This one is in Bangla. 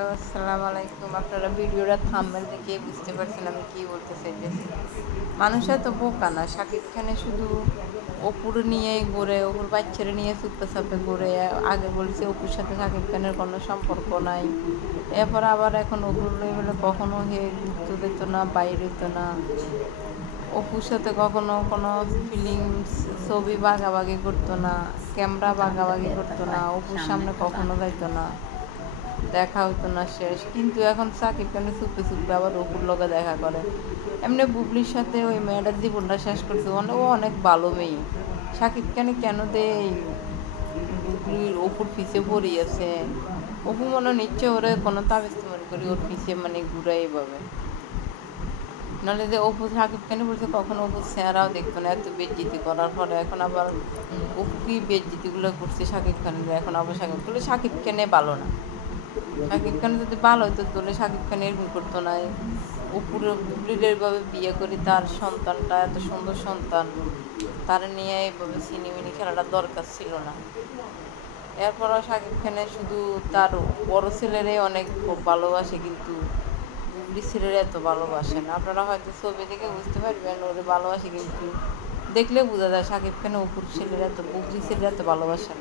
হ্যালো, আসসালামু আলাইকুম। আপনারা ভিডিওটা থাম্বনেল দেখে বুঝতে পারছেন আমি কী বলতে চাইতেছি। মানুষ এত বোকা না। শাকিব খানে শুধু অপুর নিয়েই ঘুরে, অপুর বাচ্চারা নিয়ে চুপে চাপে ঘুরে। আগে বলছে অপুর সাথে শাকিব খানের কোনো সম্পর্ক নাই। এরপর আবার এখন অপুর বলে কখনো হে ঘুরতে দিত না, বাইরে হইতো না। অপুর সাথে কখনো কোনো ফিলিংস ছবি ভাগাভাগি করতো না, ক্যামেরা ভাগাভাগি করতো না, অপুর সামনে কখনো যাইতো না, দেখা হইতো না শেষ। কিন্তু এখন সাকিব খানে চুপে চুপে আবার অপুর লগে দেখা করে। এমনি বুবলির সাথে ওই মেয়েটার জীবনটা শেষ করছে, মানে ও অনেক ভালো মেয়ে। সাকিব খানে কেন দে এই বুবলির অপুর পিছে পড়িয়েছে। অপু মনে নিচ্ছে ওরে কোনো তাবিজ মনে করি ওর পিছে মানে ঘুরে এইভাবে। নাহলে যে অপু সাকিব খানে বলছে কখনো অপুর চেহারাও দেখতো না, এত বেজ্জিতি করার পরে এখন আবার অপু কি বেজ্জিতিগুলো করছে সাকিব খানের, এখন আবার সাকিব খানে ভালো না। শাকিব খান যদি ভালো হতো তাহলে শাকিব খান এরকম করতো না। বুবলির এইভাবে বিয়ে করে তার সন্তানটা এত সুন্দর সন্তান, তার নিয়ে এইভাবে সিনেমিনি খেলাটা দরকার ছিল না। এরপরও শাকিব খানের শুধু তার বড় ছেলেরে অনেক খুব ভালোবাসে, কিন্তু বুবলি ছেলেরা এত ভালোবাসে না। আপনারা হয়তো ছবি দেখে বুঝতে পারবেন ওরে ভালোবাসে, কিন্তু দেখলে বোঝা যায় শাকিব খান অপুর ছেলেরা এত বুবলি ছেলেরা এত ভালোবাসে না।